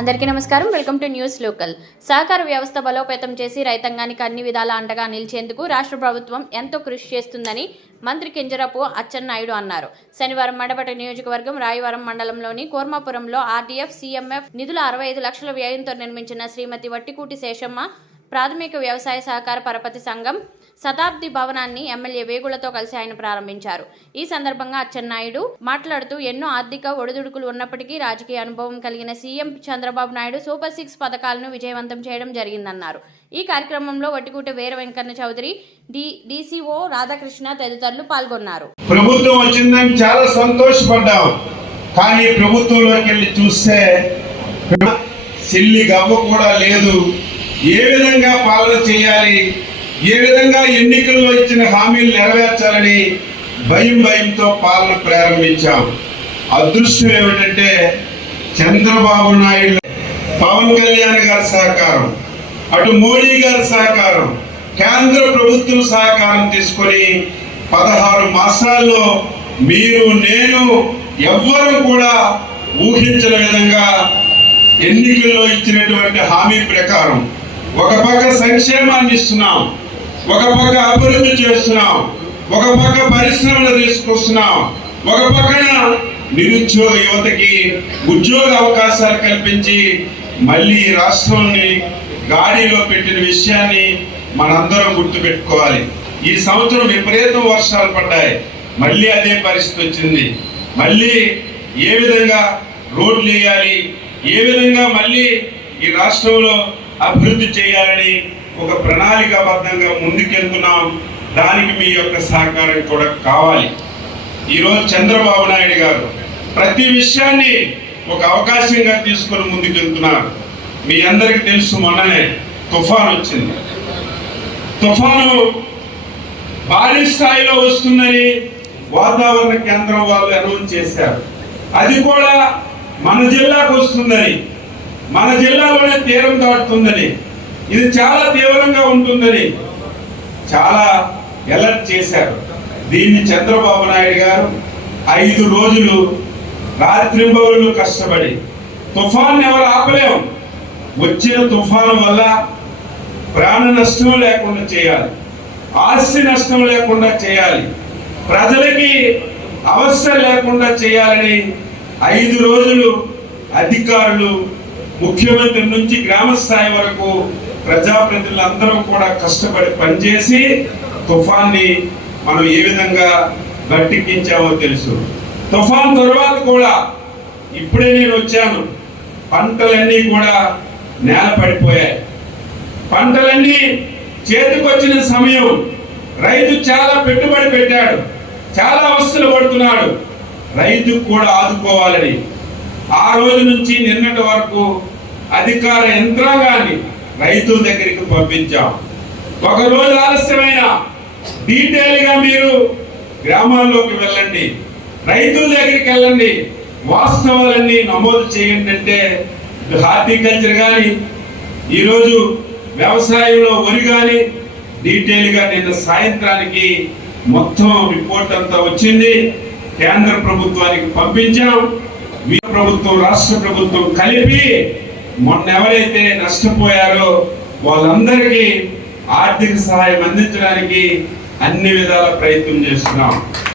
అందరికీ నమస్కారం. Welcome to news local. సహకార వ్యవస్థ బలోపేతం చేసి రైతాంగానికి అన్ని విధాల అండగా నిలిచేందుకు రాష్ట్ర ప్రభుత్వం ఎంతో కృషి చేస్తుందని మంత్రి కింజరాపు అచ్చెన్నాయుడు అన్నారు. శనివారం మడబట నియోజకవర్గం రాయవరం మండలంలోని కోర్మాపురంలో ఆర్డీఎఫ్ సీఎంఎఫ్ నిధుల అరవై ఐదు లక్షల వ్యయంతో నిర్మించిన శ్రీమతి వట్టికూటి శేషమ్మ ప్రాథమిక వ్యవసాయ సహకార పరపతి సంఘం శతాబ్ది భవనాన్ని ఎమ్మెల్యే వేగులతో కలిసి ఆయన ప్రారంభించారు. ఈ సందర్భంగా అచ్చెన్నాయుడు మాట్లాడుతూ ఎన్నో ఆర్థిక ఒడిదుడుకులు ఉన్నప్పటికీ రాజకీయ అనుభవం కలిగిన CM Chandrababu Naidu super six పథకాలను విజయవంతం చేయడం జరిగిందన్నారు. ఈ కార్యక్రమంలో వట్టికూట వీర వెంకన్న చౌదరి డి డిసిఓ రాధాకృష్ణ తదితరులు పాల్గొన్నారు. ప్రభుత్వం వచ్చిందని చాలా సంతోషపడ్డాం. కానీ ప్రభుత్వంలోకి వెళ్ళి చూస్తే గవ్వ కూడా లేదు. ఏ విధంగా పాలన చేయాలి? ఏ విధంగా ఎన్నికల్లో ఇచ్చిన హామీలు నెరవేర్చాలని భయం భయంతో పాలన ప్రారంభించాం. అదృశ్యం ఏమిటంటే చంద్రబాబు నాయుడు పవన్ కళ్యాణ్ గారి సహకారం అటు మోడీ గారి సహకారం కేంద్ర ప్రభుత్వం సహకారం తీసుకొని పదహారు మాసాల్లో మీరు నేను ఎవ్వరు కూడా ఊహించిన విధంగా ఎన్నికల్లో ఇచ్చినటువంటి హామీ ప్రకారం ఒక పక్క సంక్షేమాన్ని ఇస్తున్నాం ఒక పక్క అభివృద్ధి చేస్తున్నాం ఒక పక్క పరిశ్రమలు తీసుకొస్తున్నాం ఒక పక్కన నిరుద్యోగ యువతకి ఉద్యోగ అవకాశాలు కల్పించి మళ్ళీ ఈ రాష్ట్రాన్ని గాడిలో పెట్టిన విషయాన్ని మనందరం గుర్తుపెట్టుకోవాలి. ఈ సంవత్సరం విపరీతం వర్షాలు పడ్డాయి. మళ్ళీ అదే పరిస్థితి వచ్చింది. మళ్ళీ ఏ విధంగా రోడ్లు వేయాలి? ఏ విధంగా మళ్ళీ ఈ రాష్ట్రంలో అభివృద్ధి చేయాలని ఒక ప్రణాళికాబద్ధంగా ముందుకెళ్తున్నాం. దానికి మీ యొక్క సహకారం కూడా కావాలి. ఈరోజు చంద్రబాబు నాయుడు గారు ప్రతి విషయాన్ని ఒక అవకాశంగా తీసుకొని ముందుకెళ్తున్నారు. మీ అందరికీ తెలుసు మొన్ననే తుఫాన్ వచ్చింది. తుఫాను భారీ స్థాయిలో వస్తుందని వాతావరణ కేంద్రం వాళ్ళు అనౌన్స్ చేశారు. అది కూడా మన జిల్లాకు వస్తుందని మన జిల్లాలోనే తీరం దాటుతుందని ఇది చాలా తీవ్రంగా ఉంటుందని చాలా ఎలర్ట్ చేశారు. దీన్ని చంద్రబాబు నాయుడు గారు ఐదు రోజులు రాత్రింబవులు కష్టపడి తుఫాన్ ఎవరు ఆపలేం. వచ్చిన తుఫాను వల్ల ప్రాణ నష్టం లేకుండా చేయాలి. ఆస్తి నష్టం లేకుండా చేయాలి. ప్రజలకి అవస్థ లేకుండా చేయాలని ఐదు రోజులు అధికారులు ముఖ్యమంత్రి నుంచి గ్రామ స్థాయి వరకు ప్రజాప్రతినిధులందరూ కూడా కష్టపడి పనిచేసి తుఫాన్ని మనం ఏ విధంగా గట్టెక్కించామో తెలుసు. తుఫాన్ తర్వాత కూడా ఇప్పుడే నేను వచ్చాను. పంటలన్నీ కూడా నేల పడిపోయాయి. పంటలన్నీ చేతికొచ్చిన సమయం రైతు చాలా పెట్టుబడి పెట్టాడు. చాలా అవస్థలు పడుతున్నాడు. రైతు కూడా ఆదుకోవాలని ఆ రోజు నుంచి నిన్నటి వరకు అధికార యంత్రాంగాన్ని రైతుల దగ్గరికి పంపించాం. ఒక రోజు ఆలస్యమైన డీటెయిల్గా మీరు గ్రామాల్లోకి వెళ్ళండి. రైతుల దగ్గరికి వెళ్ళండి. వాస్తవాలన్నీ నమోదు చేయండి అంటే హార్టికల్చర్ కానీ ఈరోజు వ్యవసాయంలో వరి కానీ డీటెయిల్గా నిన్న సాయంత్రానికి మొత్తం రిపోర్ట్ అంతా వచ్చింది. కేంద్ర ప్రభుత్వానికి పంపించాం. మీ ప్రభుత్వం రాష్ట్ర ప్రభుత్వం కలిపి మొన్న ఎవరైతే నష్టపోయారో వాళ్ళందరికీ ఆర్థిక సహాయం అందించడానికి అన్ని విధాల ప్రయత్నం చేస్తున్నాం.